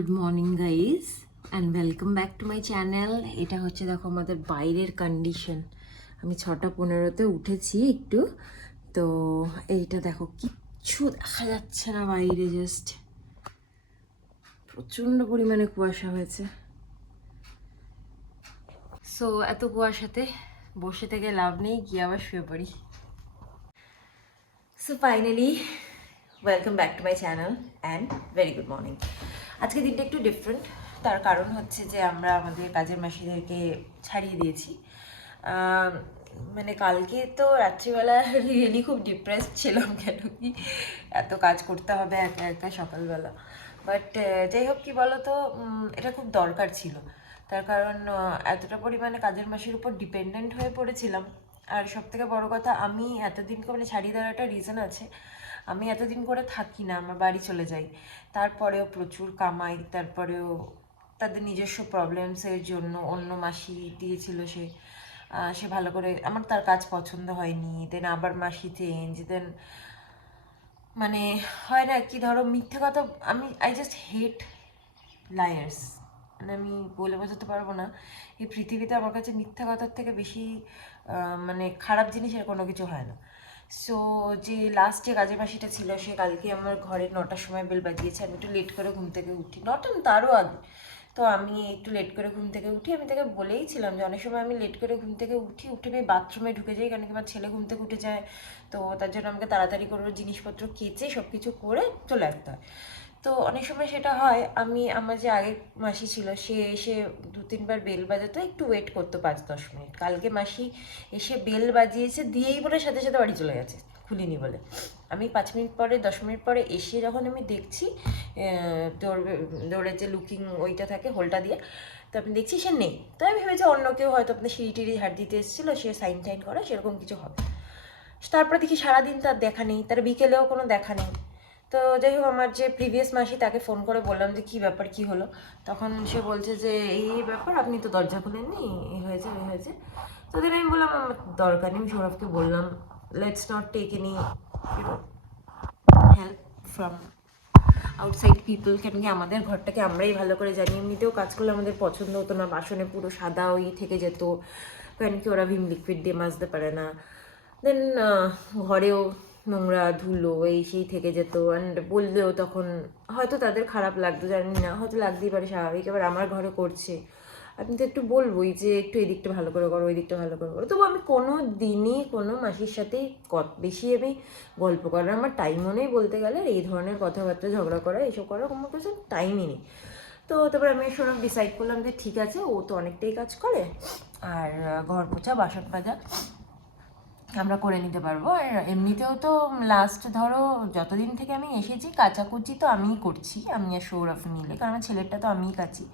Good morning guys and welcome back to my channel. এটা হচ্ছে দেখো আমাদের বাইরের কন্ডিশন। আমি 6:15-তে উঠেছি একটু, তো এইটা দেখো কিচ্ছু দেখা যাচ্ছে না বাইরে, জাস্ট প্রচণ্ড পরিমাণে কুয়াশা হয়েছে। সো এত কুয়াশাতে বসে থেকে লাভ নেই, গিয়ে আবার শুয়ে পড়ি। So finally welcome back to my channel and very good morning. আজকে দিনটা একটু ডিফারেন্ট, তার কারণ হচ্ছে যে আমরা আমাদের কাজের মাসিদেরকে ছাড়িয়ে দিয়েছি। মানে কালকে তো রাত্রিবেলা রিয়েলি খুব ডিপ্রেসড ছিলাম, কেন কি এত কাজ করতে হবে একা একা সকালবেলা। বাট যাই হোক, কি বলো তো, এটা খুব দরকার ছিল। তার কারণ এতটা পরিমাণে কাজের মাসির উপর ডিপেন্ডেন্ট হয়ে পড়েছিলাম। আর সব থেকে বড়ো কথা, আমি এতদিন মানে ছাড়িয়ে দেওয়ার একটা রিজন আছে। আমি এতদিন করে থাকি না, আমার বাড়ি চলে যাই, তারপরেও প্রচুর কামাই, তারপরেও তাদের নিজস্ব প্রবলেমসের জন্য অন্য মাসি দিয়েছিল, সে ভালো করে, আমার তার কাজ পছন্দ হয়নি, দেন আবার মাসি চেঞ্জ, দেন মানে হয় না কি, ধরো মিথ্যে কথা, আই জাস্ট হেট লায়ার্স। মানে আমি বলে বোঝাতে পারবো না, এই পৃথিবীতে আমার কাছে মিথ্যা কথার থেকে বেশি মানে খারাপ জিনিসের কোনো কিছু হয় না। সো যে লাস্ট যে কাজের মাসিটা ছিল, সে কালকে আমার ঘরে 9টার সময় বেল বাজিয়েছে। আমি একটু লেট করে ঘুম থেকে উঠি, 9টা না তারও আগে। তো আমি একটু লেট করে ঘুম থেকে উঠি, আমি তাকে বলেইছিলাম যে অনেক সময় আমি লেট করে ঘুম থেকে উঠে আমি বাথরুমে ঢুকে যাই, কারণ কি আমার ছেলে ঘুম থেকে উঠে যায়। তো তার জন্য আমাকে তাড়াতাড়ি করে জিনিসপত্র কেচে সব কিছু করে চলে আসতে হয়। তো অনেক সময় সেটা হয়, আমার যে আগের মাসি ছিল, সে এসে 2-3বার বেল বাজাতো, একটু ওয়েট করতো 5-10 মিনিট। কালকে মাসি এসে বেল বাজিয়েছে, দিয়েই বলে সাথে সাথে বাড়ি চলে গেছে, খুলিনি বলে। আমি 5 মিনিট পরে 10 মিনিট পরে এসে যখন আমি দেখছি দৌড়ের যে লুকিং ওইটা থাকে হোলটা দিয়ে, তো আমি দেখছি সে নেই। তো আমি ভেবেছি অন্য কেউ হয়তো আপনার সিঁড়ি টিড়ি ঝাড় দিতে এসেছিলো, সে সাইন টাইন করে, সেরকম কিছু হবে। তারপরে দেখি সারাদিন তার দেখা নেই, তার বিকেলেও কোনো দেখা নেই। তো যাই হোক, আমার যে প্রিভিয়াস মাসি, তাকে ফোন করে বললাম যে কী ব্যাপার, কী হলো। তখন সে বলছে যে এই ব্যাপার, আপনি তো দরজা খুলেননি, এই হয়েছে ওই হয়েছে। তো দিন আমি বললাম আমার দরকার নেই, আমি সৌরভকে বললাম let's not take any help from outside people, কেন কি আমাদের ঘরটাকে আমরাই ভালো করে জানি। এমনিতেও কাজ করলে আমাদের পছন্দ হতো না, বাসনে পুরো সাদা ওই থেকে যেত, কেন কি ওরা ভিম লিকুইড দিয়ে মাজতে পারে না। দেন ঘরেও নোংরা ধুলো এই সেই থেকে যেত, অ্যান্ড বললেও তখন হয়তো তাদের খারাপ লাগতো, জানি না, হয়তো লাগতেই পারে, স্বাভাবিক। এবার আমার ঘরে করছে, আপনি তো একটু বলবোই যে একটু এদিকটা ভালো করে করো, ওই দিকটা ভালো করে করো। তবু আমি কোনো দিনই কোনো মাসির সাথেই বেশি আমি গল্প করার আমার টাইমও নেই বলতে গেলে, এই ধরনের কথাবার্তা ঝগড়া করা এইসব করার কোনো কিছু টাইমই নেই। তো তারপরে আমি সব ডিসাইড করলাম যে ঠিক আছে, ও তো অনেকটাই কাজ করে, আর ঘর পোছা বাসন মাজা আমরা করে নিতে পারবো। আর এমনিতেও তো লাস্ট ধরো যতদিন থেকে আমি এসেছি, কাচাকুচি তো আমিই করছি, আমি আর সৌরভ মিলে, কারণ আমার ছেলেরটা তো আমিই কাচি।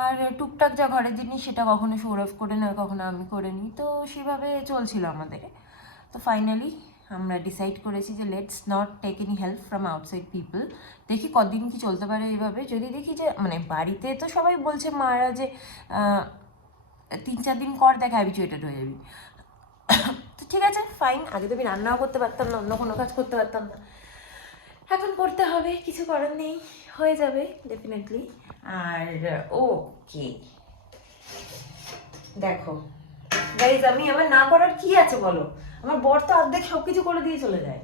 আর টুকটাক যা ঘরের জিনিস সেটা কখনো সৌরভ করে নেয়, কখনো আমি করে নিই, তো সেভাবে চলছিল আমাদের। তো ফাইনালি আমরা ডিসাইড করেছি যে let's not take any help from outside people. দেখি কদিন কি চলতে পারে এইভাবে। যদি দেখি যে মানে বাড়িতে তো সবাই বলছে মারা যে 3-4 দিন কর, দেখ হ্যাবিচুয়েটেড হয়ে যাবি। তো ঠিক আছে, ফাইন। আগে তো আমি রান্নাও করতে পারতাম না, অন্য কোনো কাজ করতে পারতাম না, এখন করতে হবে, কিছু করার নেই, হয়ে যাবে ডেফিনেটলি। আর ওকে দেখো গাইজ, আমি আমার না করার কি আছে বলো, আমার বর তো অর্ধেক সব কিছু করে দিয়ে চলে যায়।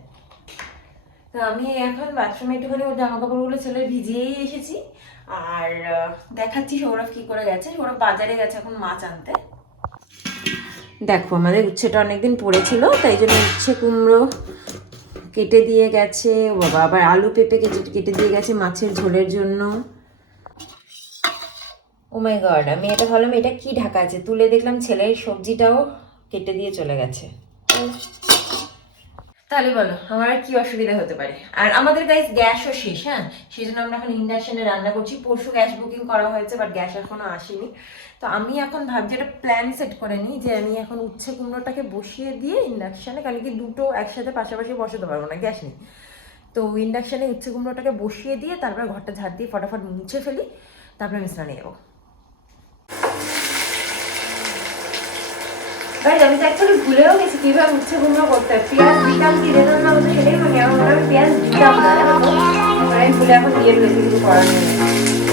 তো আমি এখন বাথরুমে একটুখানি ওর জামা কাপড়গুলো ছেলে ভিজিয়েই এসেছি, আর দেখাচ্ছি সৌরভ কি করে গেছে। সৌরভ বাজারে গেছে এখন মাছ আনতে। দেখো আমাদের উচ্ছেটা অনেকদিন পড়েছিল, তাই জন্য উচ্ছে কুমড়ো কেটে দিয়ে গেছে, ও বাবা, আবার আলু পেঁপে কেটে দিয়ে গেছে মাছের ঝোলের জন্য। ও মাই গড, আমি এটা ভাবলাম এটা কি ঢাকা আছে, তুলে দেখলাম ছেলের সবজিটাও কেটে দিয়ে চলে গেছে। তাহলে বলো আমার আর কি অসুবিধা হতে পারে। আর আমাদের গাইস গ্যাসও শেষ, হ্যাঁ, সেই জন্য আমরা এখন ইন্ডাকশনে রান্না করছি। পরশু গ্যাস বুকিং করা হয়েছে, বাট গ্যাস এখনো আসেনি। তো আমি এখন ভাবছি একটা প্ল্যান সেট করে নিই যে আমি এখন উচ্ছে কুমড়োটাকে বসিয়ে দিয়ে ইন্ডাকশানে, কারণ কি দুটো একসাথে পাশাপাশি বসাতে পারবো না, গ্যাস নেই। তো ইন্ডাকশানে উচ্ছে কুমড়োটাকে বসিয়ে দিয়ে তারপর ঘরটা ঝাড় দিয়ে ফটাফট মুছে ফেলি, তারপরে আমি স্নানে যাবো। আমি তো অ্যাকচুয়ালি ভুলেও গেছি কীভাবে উচ্ছে কুমড়ো করতে হয়। পেঁয়াজ দিতাম কি দিতাম না, সেটাই মনে আমার মনে হয় পেঁয়াজ দিতাম না, জানো তো, আমি ভুলে এখন দিয়ে ফেলেছি, কিছু করার নেই।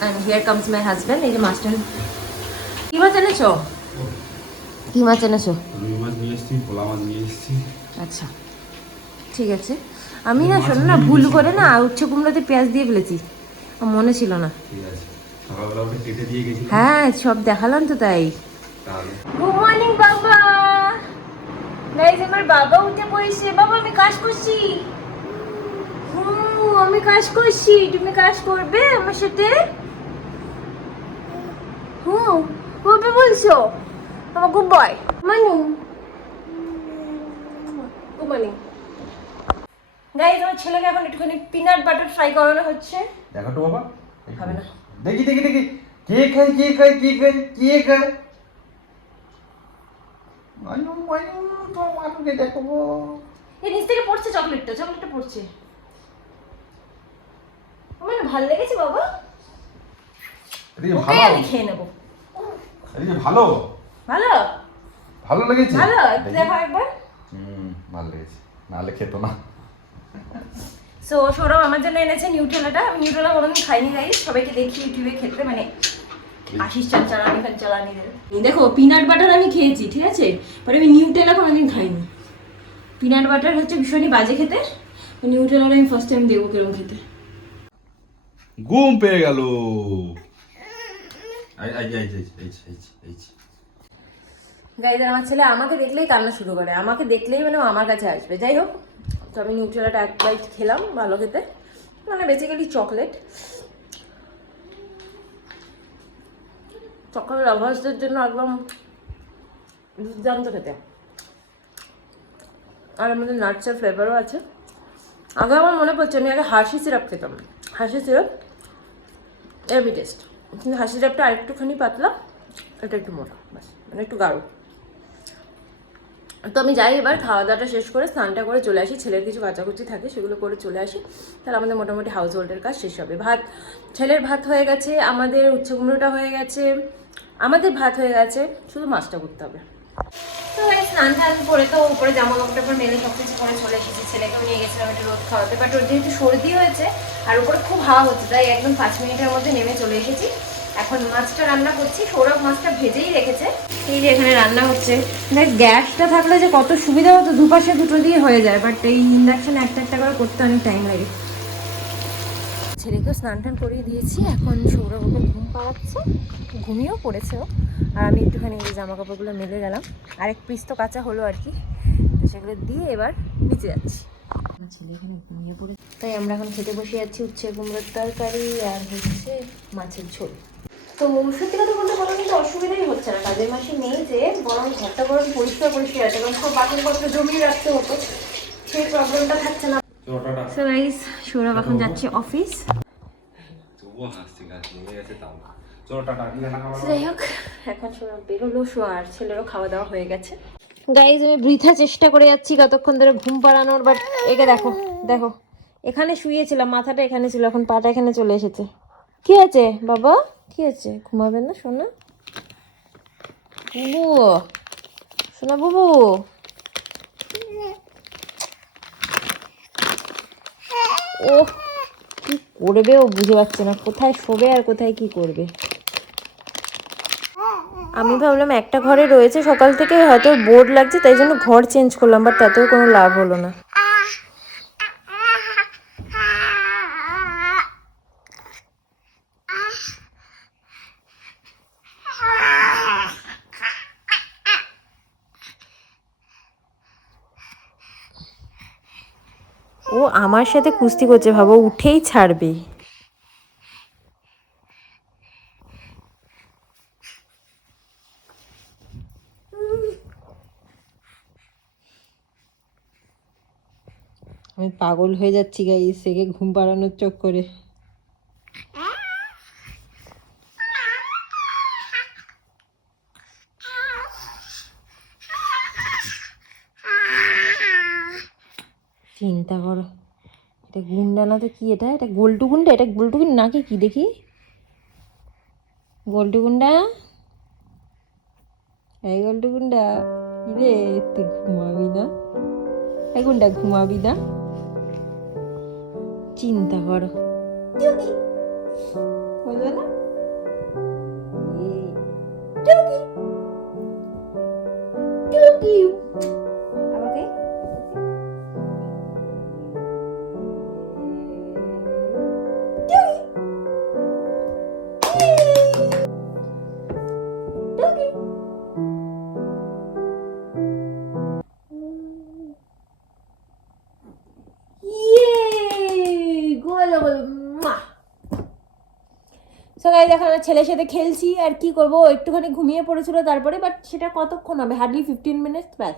And here comes my husband. এই যে মাছটা, কি মাছ এনেছো? কি মাছ এনেছো? রুই মাছ নিয়ে এসেছি, ভোলা মাছ নিয়ে এসেছি। আচ্ছা ঠিক আছে। আমি না শোনো না, ভুল করে না উচ্ছে কুমড়োতে পেঁয়াজ দিয়ে ফেলেছি, আমার মনে ছিল না। ঠিক আছে, সকালবেলা ওটা কেটে দিয়ে গেছিলাম। হ্যাঁ সব দেখালাম তো তাই। তাহলে গুড মর্নিং বাবা। গাইস আমার বাবা উঠে পড়েছে। বাবা আমি কাজ করছি। আমি কাজ করছি, তুমি কাজ করবে আমার সাথে? কবে বলছো? আমার গুড বয় মানু। Good morning guys. আমার ছেলেকে এখন একটুখানি পিনাট বাটার ফ্রাই করানো হচ্ছে। দেখো তো বাবা, হবে না। দেখি দেখি দেখি কে খায় কে খায় কে খায় কে খায়। মানু মানু তো মানুকে দেখো। এই নিচ থেকে পড়ছে চকলেটটা, চকলেটটা পড়ছে। আমার না ভালো লেগেছে বাবা। এদিকে ওকে ভালো, আমি খেয়ে নেবো। এদিকে ভালো ভালো ভালো লেগেছে। ভালো দেখো একবার। ভালো লেগেছে, নাহলে খেতো না। সো সৌরভ আমার জন্য এনেছে নিউট্রেলাটা। আমি নিউট্রেলা কোনোদিন খাইনি গাইস, সবাইকে দেখি ইউটিউবে খেতে, মানে আশিস চাল চালানি খান চালানিদের। দেখো পিনাট বাটার আমি খেয়েছি ঠিক আছে, বাট আমি নিউট্রেলা কোনোদিন খাইনি। পিনাট বাটার হচ্ছে ভীষণই বাজে খেতে, নিউট্রেলাটা আমি ফার্স্ট টাইম দেবো কিরকম খেতে। ঘুম পেয়ে গেল। গাইজ আমার ছেলে আমাকে দেখলেই কান্না শুরু করে, আমাকে দেখলেই মানে ও আমার কাছে আসবে। যাই হোক, তো আমি নিউট্রেলাটা এক বাইট খেলাম, ভালো খেতে, মানে বেসিক্যালি চকলেট। চকলেট লাভার্সদের জন্য একদম দুর্দান্ত খেতে। আর আমাদের নাটসের ফ্লেভারও আছে। আগে আমার মনে পড়ছে আমি আগে হার্শি সিরাপ খেতাম, হার্শি সিরাপ এভরি টেস্ট, কিন্তু হার্শি সিরাপটা আরেকটুখানি পাতলা, এটা একটু মোটা, বাস মানে একটু গাঢ়। তো আমি যাই এবার খাওয়া দাওয়াটা শেষ করে স্নানটা করে চলে আসি, ছেলের কিছু কাচাকুচি থাকে সেগুলো করে চলে আসি, তাহলে আমাদের মোটামুটি হাউস হোল্ডের কাজ শেষ হবে। ভাত, ছেলের ভাত হয়ে গেছে, আমাদের উচ্ছে কুমড়োটা হয়ে গেছে, আমাদের ভাত হয়ে গেছে, শুধু মাছটা করতে হবে। তো এই স্নান টান করে তো উপরে জামা কাপড় পর মেলে সব কিছু করে চলে এসেছি। ছেলেকেও নিয়ে গেছিলাম একটু রোদ খাওয়াতে, বাট ওর যেহেতু সর্দি হয়েছে আর উপরে খুব হাওয়া হচ্ছে, তাই একদম 5 মিনিটের মধ্যে নেমে চলে এসেছি। এখন মাছটা রান্না করছি, সৌরভ মাছটা ভেজেই রেখেছে। এই যে এখানে রান্না হচ্ছে। দেখ গ্যাসটা থাকলে যে কত সুবিধা হতো, দুপাশে দুটো দিয়ে হয়ে যায়, বাট এই ইন্ডাকশনে একটা একটা করে করতে অনেক টাইম লাগে। ছেলেকেও স্নান টান করিয়ে দিয়েছি, এখন সৌরভ ওকে ঘুম পাড়াচ্ছে, ঘুমিয়েও পড়েছে ও। আর আমি একটুখানি এই জামা কাপড়গুলো মেলে গেলাম, আরেক পিস তো কাঁচা হলো আর কি, তো সেগুলো দিয়ে এবার নিচে যাচ্ছি। ছেলে এখানে ঘুমিয়ে পড়ে, তাই আমরা এখন খেতে বসে যাচ্ছি উচ্ছে কুমড়োর তরকারি আর হচ্ছে মাছের ঝোল। তো সত্যি কথা বলতে কোনো কিন্তু অসুবিধাই হচ্ছে না, কাজের মাসে নেই যে, বরং ঘরটা বরং পরিষ্কার পরিষ্কার আছে, কারণ সব বাসনপত্র জমিয়ে রাখতে হতো, সেই প্রবলেমটা থাকছে না। সো গাইস সৌরভ এখন যাচ্ছে অফিস। যাই হোক এখন সৌরভ বেরোলো, আর ছেলেরও খাওয়া দাওয়া হয়ে গেছে। গাইজ আমি বৃথা চেষ্টা করে যাচ্ছি কতক্ষণ ধরে ঘুম পাড়ানোর, বাট একে দেখো দেখো, এখানে শুয়েছিলাম, মাথাটা এখানে ছিল, এখন পাটা এখানে চলে এসেছে। কি আছে বাবা, কি আছে? ঘুমাবেন না সোনা? বুবু, সোনা বুবু, ও কি করবে ও বুঝে পাচ্ছে না, কোথায় শোবে আর কোথায় কি করবে। আমি ভাবলাম একটা ঘরে রয়েছে সকাল থেকে, হয়তো বোর লাগছে তাই জন্য ঘর চেঞ্জ করলাম, বাট তাতেও কোনো লাভ হলো না। ও আমার সাথে কুস্তি করছে, ভাবো উঠেই ছাড়বে। আমি পাগল হয়ে যাচ্ছি গাইস একে ঘুম পাড়ানোর চক্করে। চিন্তা করো, এটা গুন্ডা না তো কি, এটা এটা গোল্টু গুন্ডা, এটা গোল্টু গুন্ডা নাকি কি দেখি, গোল্টু গুন্ডা, এই গোল্টু গুন্ডা রে, তুই ঘুমাবি না? এই গুন্ডা ঘুমাবি না? চিন্তা করো, বলবে না টুকি টুকি আমাকে সকালে দেখো আমার ছেলের সাথে খেলছি আর কি করব, একটুখানি ঘুমিয়ে পড়েছিল তারপরে, বাট সেটা কতক্ষণ হবে, হার্ডলি 15 মিনিটস ব্যাস,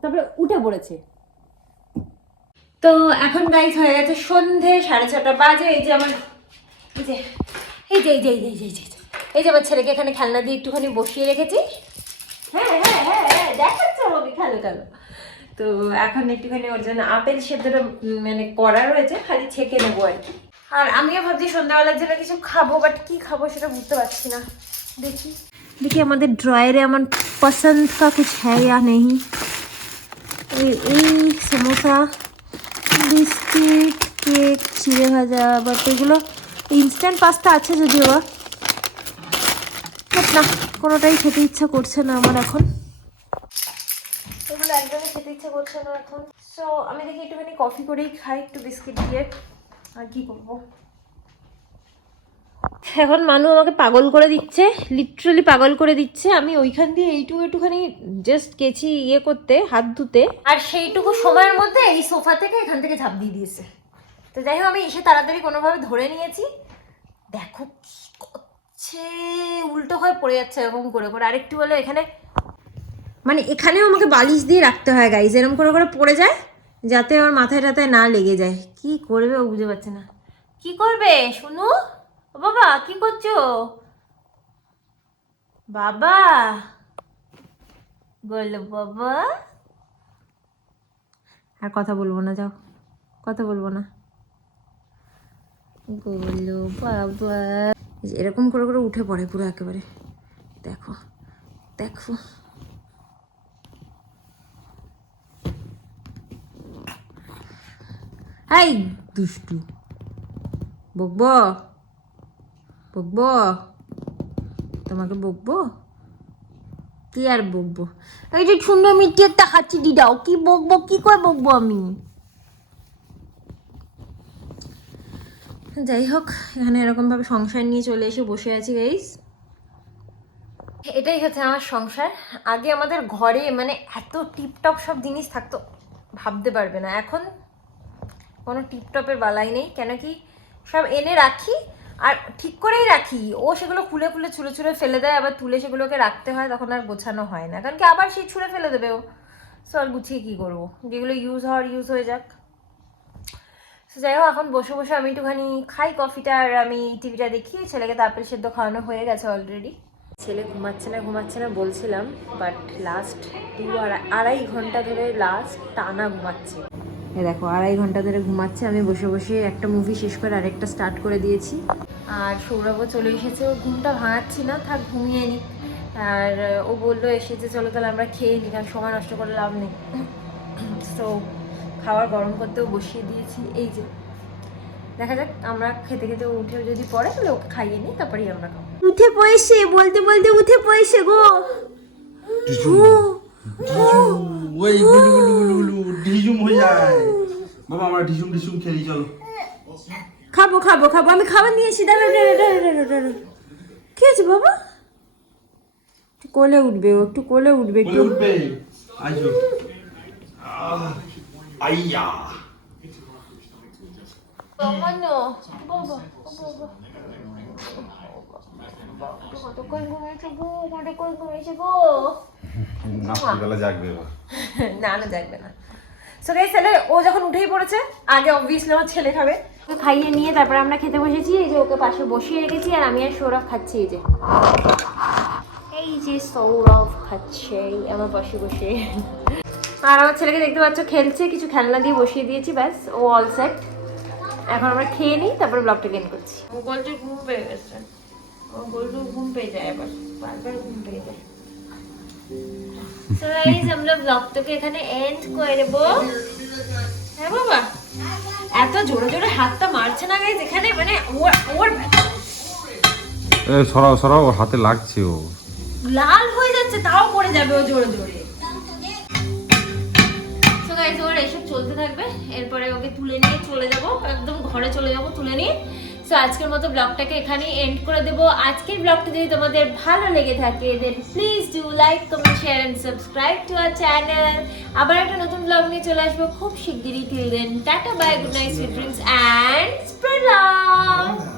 তারপরে উঠে পড়েছে। তো এখন গাইজ হয়ে গেছে সন্ধে 6:30 বাজে। এই যে আমার এই যে এই যে এই যে এই যে এই যে এই যে আমার ছেলেকে এখানে খেলনা দিয়ে একটুখানি বসিয়ে রেখেছি। হ্যাঁ হ্যাঁ হ্যাঁ হ্যাঁ দেখাচ্ছে আমাকে, খেলো খেলো। তো এখন একটুখানি ওর জন্য আপেল সেদ্ধটা মানে করা রয়েছে, খালি ছেঁকে নেবো আর কি। আর আমিও ভাবছি সন্ধ্যাবেলার জন্য কিছু খাবো, বাট কি খাবো সেটা বুঝতে পারছি না। দেখি দেখি আমাদের ড্রয়ারে আমার পছন্দ কা কুছ হ্যায় ইয়া নেই। এই সমোসা, বিস্কিট, কেক, চিড়ে ভাজা, বাট এগুলো ইনস্ট্যান্ট পাস্তা আছে যদিও, বাট না কোনোটাই খেতে ইচ্ছা করছে না আমার এখন, এগুলো একদমই খেতে ইচ্ছা করছে না এখন। সো আমি দেখি একটুখানি কফি করেই খাই, একটু বিস্কিট দিয়ে, আর কি করবো। এখন মানু আমাকে পাগল করে দিচ্ছে, লিটারালি পাগল করে দিচ্ছে। আমি ওইখান দিয়ে একটুখানি জাস্ট গেছি ইয়ে করতে, হাত ধুতে, আর সেইটুকু সময়ের মধ্যে এই সোফা থেকে এখান থেকে ঝাঁপ দিয়ে দিয়েছে। তো যাই হোক আমি এসে তাড়াতাড়ি কোনোভাবে ধরে নিয়েছি। দেখো কি করছে, উল্টো হয়ে পড়ে যাচ্ছে এরকম করে করে। আরেকটু হলো এখানে, মানে এখানেও আমাকে বালিশ দিয়ে রাখতে হয় গাইজ, এরকম করে করে পড়ে যায় যাতে ওর মাথায় টাথায় না লেগে যায়। কি করবে ও বুঝতে পারছে না, কি করবে শুনু। ও বাবা কি করছো বাবা, বললো বাবা। আর কথা বলবো না, যাও কথা বলবো না, বললো বাবা। এরকম করে করে উঠে পড়ে পুরো একেবারে, দেখো দেখো। এই দুষ্টু, বকবো বকবো, তোমাকে বকবো, কি আর বকবো। এই যে সুন্দর মিষ্টি একটা খাচ্ছি দিদাও, কি বকবো, কি করে বকবো আমি। যাই হোক এখানে এরকম ভাবে সংসার নিয়ে চলে এসে বসে আছি গাইস। এটাই হচ্ছে আমার সংসার। আগে আমাদের ঘরে মানে এত টিপটপ সব জিনিস থাকতো ভাবতে পারবে না, এখন কোনো টিপটপের বালাই নেই। কেন কি সব এনে রাখি আর ঠিক করেই রাখি, ও সেগুলো খুলে খুলে ছুঁড়ে ছুঁড়ে ফেলে দেয়, আবার তুলে সেগুলোকে রাখতে হয়, তখন আর গোছানো হয় না, কারণ কি আবার সেই ছুঁড়ে ফেলে দেবে ও। সো আর গুছিয়ে কী করবো, যেগুলো ইউজ হয়ে যাক। সো যাই হোক এখন বসে বসে আমি একটুখানি খাই কফিটা, আর আমি টিভিটা দেখি। ছেলেকে তো আপেল সেদ্ধ খাওয়ানো হয়ে গেছে অলরেডি। ছেলে ঘুমাচ্ছে না বলছিলাম, বাট লাস্ট 2-2.5 ঘন্টা ধরে লাস্ট টানা ঘুমাচ্ছে। দেখো 2.5 ঘন্টা ধরে ঘুমাচ্ছে। আমি বসে বসে একটা মুভি শেষ করে আরেকটা স্টার্ট করে দিয়েছি। আর সৌরভও চলে এসেছে, ও ঘুমটা ভাঙাচ্ছি না, থাক ঘুমিয়ে নি। আর ও বললো এসেছে চলো তাহলে আমরা খেয়ে নিই, কারণ সময় নষ্ট করে লাভ নেই। তো খাবার গরম করতেও বসিয়ে দিয়েছি। এই যে দেখা যাক, আমরা খেতে খেতে উঠে যদি পড়ে তাহলে ওকে খাইয়ে নিই, তারপরেই আমরা খাবো। উঠে পড়েছে, বলতে বলতে উঠে পড়েছে গো। ওই গুলু গুলু গুলু গুলু ঢিজুম হয়ে যায়। বাবা আমরা ঢিজুম ঢিজুম খেলি, চলো। খাবো খাবো খাবো, আমি খাবার নিয়ে এসি। দাঁড়া কি আছে বাবা, একটু কোলে উঠবে, ও একটু কোলে উঠবে, একটু উঠবে। আইজো আইয়া বাবা না বাবা কতক্ষণ ঘুমিয়েছে গো, কতক্ষণ ঘুমিয়েছে গো। রাত্রিবেলা জাগবে এবার। না জাগবে না। সো গাইস তাহলে ও যখন উঠেই পড়েছে, আগে অবভিয়াসলি আমার ছেলে খাবে। ওকে খাইয়ে নিয়ে তারপরে আমরা খেতে বসেছি। এই যে ওকে পাশে বসিয়ে রেখেছি, আর আমি আর সৌরভ খাচ্ছি। এই যে সৌরভ খাচ্ছে আমার পাশে বসে। আর আমার ছেলেকে দেখতে পাচ্ছ খেলছে, কিছু খেলনা দিয়ে বসিয়ে দিয়েছি, ব্যাস ও অল সেট। এখন আমরা খেয়ে নিই, তারপরে ব্লগটা এন্ড করছি। গোলটি ঘুম পেয়ে গেছে, ও গোলটু ঘুম পেয়ে যায়, আবার বারবার ঘুম পেয়ে যায়। সো গাইস আমরা ব্লগটাকে এখানে এন্ড করে দেব। হ্যাঁ বাবা, এত জোরে জোরে হাতটা মারছে না গাইস এখানে, মানে ওর সরাও সরাও, ওর হাতে লাগছে ও। লাল হয়ে যাচ্ছে, তাও পড়ে যাবে ও জোরে জোরে। সো গাইস, ওর এসব চলতে থাকবে, এরপরে ওকে তুলে নিয়ে চলে যাব, একদম ঘরে চলে যাব তুলে নিয়ে। সো আজকের মতো ব্লগটাকে এখানেই এন্ড করে দেবো। আজকের ব্লগটা যদি তোমাদের ভালো লেগে থাকে then please do like, comment, share and subscribe to our channel. আবার একটা নতুন ব্লগ নিয়ে চলে আসবো খুব শিগগিরই। Till then tata, bye, good night, sweet dreams and spread love.